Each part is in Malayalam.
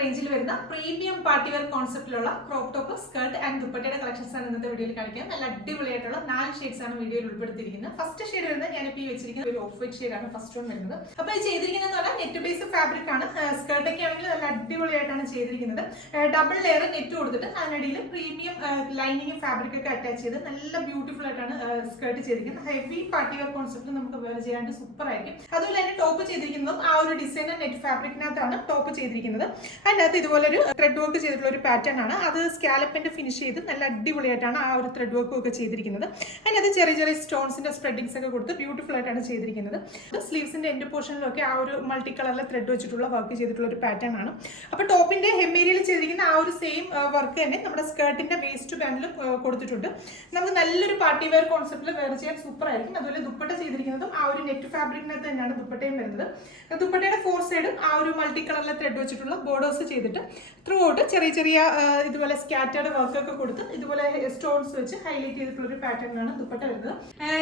റേഞ്ചിൽ വരുന്ന പ്രീമിയം പാർട്ടി വെയർ കോൺസെപ്റ്റിലുള്ള ക്രോപ്പ് ടോപ്പ്, സ്കർട്ട് ആൻഡ് ദുപ്പട്ടയുടെ കളക്ഷൻസ് ആണ് ഇന്നത്തെ വീഡിയോയിൽ കാണിക്കാം. നല്ല അടിപൊളിയായിട്ടുള്ള 4 ഷെയ്ഡ്സ് ആണ് വീഡിയോയിൽ ഉൾപ്പെടുത്തിയിരിക്കുന്നത്. ഫസ്റ്റ് ഷെയ്ഡ് വരുന്നത് ഞാനിപ്പോൾ ഈ വെച്ചിരിക്കുന്ന ഒരു ഓഫ് വൈറ്റ് ഷെയ്ഡാണ് ഫസ്റ്റ് വൺ വരുന്നത്. അപ്പോൾ ഇത് ചെയ്തിരിക്കുന്നത് പറഞ്ഞാൽ നെറ്റ് ബേസ് ഫാബ്രിക് ആണ്. സ്കർട്ടൊക്കെ ആണെങ്കിൽ നല്ല അടിപൊളിയായിട്ടാണ് ചെയ്തിരിക്കുന്നത്. ഡബിൾ ലെയർ നെറ്റ് കൊടുത്തിട്ട് അതിനിടയിൽ പ്രീമിയം ലൈനിങ് ഫാബ്രിക് ഒക്കെ അറ്റാച്ച് ചെയ്ത് നല്ല ബ്യൂട്ടിഫുൾ ആയിട്ടാണ് സ്കർട്ട് ചെയ്തിരിക്കുന്നത്. ഹെവി പാർട്ടി വെയർ കോൺസെപ്റ്റ് നമുക്ക് വെയർ ചെയ്യാണ്ട് സൂപ്പർ ആയിരിക്കും. അതുപോലെ തന്നെ ടോപ്പ് ചെയ്തിരിക്കുന്നതും ആ ഒരു ഡിസൈനർ നെറ്റ് ഫാബ്രിക്കിനകത്താണ് ടോപ്പ് ചെയ്തിരിക്കുന്നത്. അതിനകത്ത് ഇതുപോലെ ഒരു ത്രെഡ് വർക്ക് ചെയ്തിട്ടുള്ള ഒരു പാറ്റേൺ ആണ്. അത് സ്കാലപ്പിന്റെ ഫിനിഷ് ചെയ്ത് നല്ല അടിപൊളിയായിട്ടാണ് ആ ഒരു ത്രെഡ് വർക്കും ഒക്കെ ചെയ്തിരിക്കുന്നത്. അതിനകത്ത് ചെറിയ ചെറിയ സ്റ്റോൺസിന്റെ സ്പ്രെഡിങ്സ് ഒക്കെ കൊടുത്ത് ബ്യൂട്ടിഫുൾ ആയിട്ടാണ് ചെയ്തിരിക്കുന്നത്. സ്ലീവ്സിന്റെ എൻഡ് പോർഷനിലൊക്കെ ആ ഒരു മൾട്ടി കളറിലെ ത്രെഡ് വെച്ചിട്ടുള്ള വർക്ക് ചെയ്തിട്ടുള്ള ഒരു പാറ്റേൺ ആണ്. അപ്പോൾ ടോപ്പിന്റെ ഹെമ്മേരിയയിൽ ചെയ്തിരിക്കുന്ന ആ ഒരു സെയിം വർക്ക് തന്നെ നമ്മുടെ സ്കേർട്ടിന്റെ വേസ്റ്റ് ബാൻഡിലും കൊടുത്തിട്ടുണ്ട്. നമുക്ക് നല്ലൊരു പാർട്ടി വെയർ കോൺസെപ്റ്റിൽ വെയർ ചെയ്യാൻ സൂപ്പർ ആയിരിക്കും. അതുപോലെ ദുപ്പട്ട ചെയ്തിരിക്കുന്നതും ആ ഒരു നെറ്റ് ഫാബ്രിക്കിനകത്ത് തന്നെയാണ് ദുപ്പട്ടയും വരുന്നത്. ദുപ്പട്ടയുടെ ഫോർ സൈഡും ആ ഒരു മൾട്ടി കളറിലെ ത്രെഡ് വെച്ചിട്ടുള്ള ബോർഡേഴ്സ് ചെയ്തിട്ട് ത്രൂ ഔട്ട് ചെറിയ ചെറിയ ഇതുപോലെ സ്കാറ്റേർഡ് വർക്കൊക്കെ കൊടുത്ത് ഇതുപോലെ സ്റ്റോൺസ് വെച്ച് ഹൈലൈറ്റ് ചെയ്തിട്ടുള്ള ഒരു പാറ്റേണിലാണ് ദുപ്പട്ട വരുന്നത്.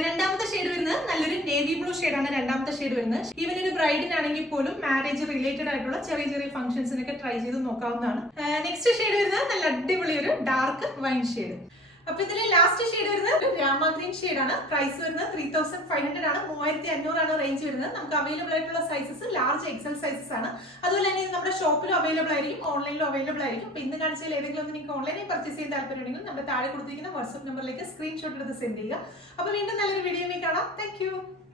രണ്ടാമത്തെ ഷെയ്ഡ് വരുന്നത് നല്ലൊരു നേവി ബ്ലൂ ഷെയ്ഡാണ് രണ്ടാമത്തെ ഷെയ്ഡ് വരുന്നത്. ഈവൻ ഒരു ബ്രൈഡിനാണെങ്കിൽ പോലും മാരേജ് റിലേറ്റഡ് ആയിട്ടുള്ള ചെറിയ ചെറിയ ഫംഗ്ഷൻസിനൊക്കെ ട്രൈ ചെയ്ത് നോക്കാവുന്നതാണ്. നെക്സ്റ്റ് ഷെയ്ഡ് വരുന്നത് നല്ല അടിപൊളി ഒരു ഡാർക്ക് വൈൻ ഷെയ്ഡ്. അപ്പൊ ഇതിലെ ലാസ്റ്റ് ഷെയ്ഡ് വരുന്നത് രാമ ഗ്രീൻ ഷെയ്ഡ് ആണ്. പ്രൈസ് വരുന്നത് 3500 ആണ്. 3500 ആണ് റേഞ്ച് വരുന്നത്. നമുക്ക് അവൈലബിൾ ആയിട്ടുള്ള സൈസസ് ലാർജ് എക്സൽ സൈസസ് ആണ്. അതുപോലെ തന്നെ ഇത് നമ്മുടെ ഷോപ്പിലും അവൈലബിൾ ആയിരിക്കും, ഓൺലൈനിലും അവൈലബിൾ ആയിരിക്കും. അപ്പൊ ഇന്ന് കാണിച്ചതിൽ ഏതെങ്കിലും ഒന്ന് നിങ്ങൾക്ക് ഓൺലൈനിൽ പർച്ചേസ് ചെയ്യാൻ താല്പര്യമുണ്ടെങ്കിൽ നമ്മുടെ താഴെ കൊടുത്തിരിക്കുന്ന വാട്സ്ആപ്പ് നമ്പറിലേക്ക് സ്ക്രീൻഷോട്ട് എടുത്ത് സെൻഡ് ചെയ്യുക. അപ്പൊ വീണ്ടും നല്ലൊരു വീഡിയോ കാണാം. താങ്ക്